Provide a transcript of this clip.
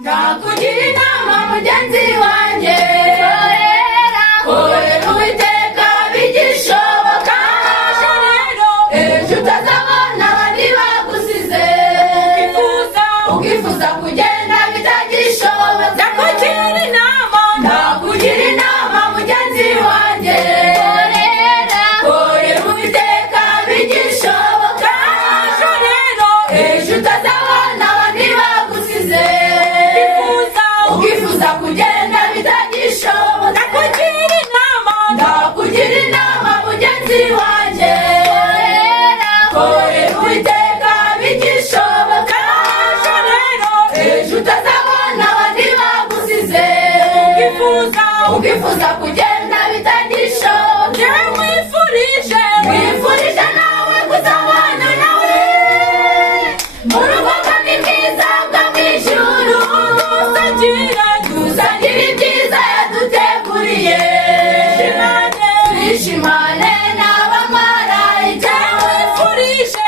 ndakugira inama mugenzi wanjye, korera Uwiteka bigishoboka, ejo utazabona abandi bagusize, ukifuza kugenda bitagishoboka. Ndakugira inama mugenzi wanjye, korera Uwiteka bigishoboka, ejo utazabona abandi bagusize, ukifuza kugenda bitagishoboka. Ndakugira inama mugenzi wanjye, korera Uwiteka bigishoboka, ejo utazabona abandi bagusize, ukifuza kugenda bitagishoboka. Wifurije nawe kuzabana nawe mu rugo kandi bwiza bwo mu ijuru, dusangira ibyiza yaduteguriye, twishimane n'abamarayika. Wifurije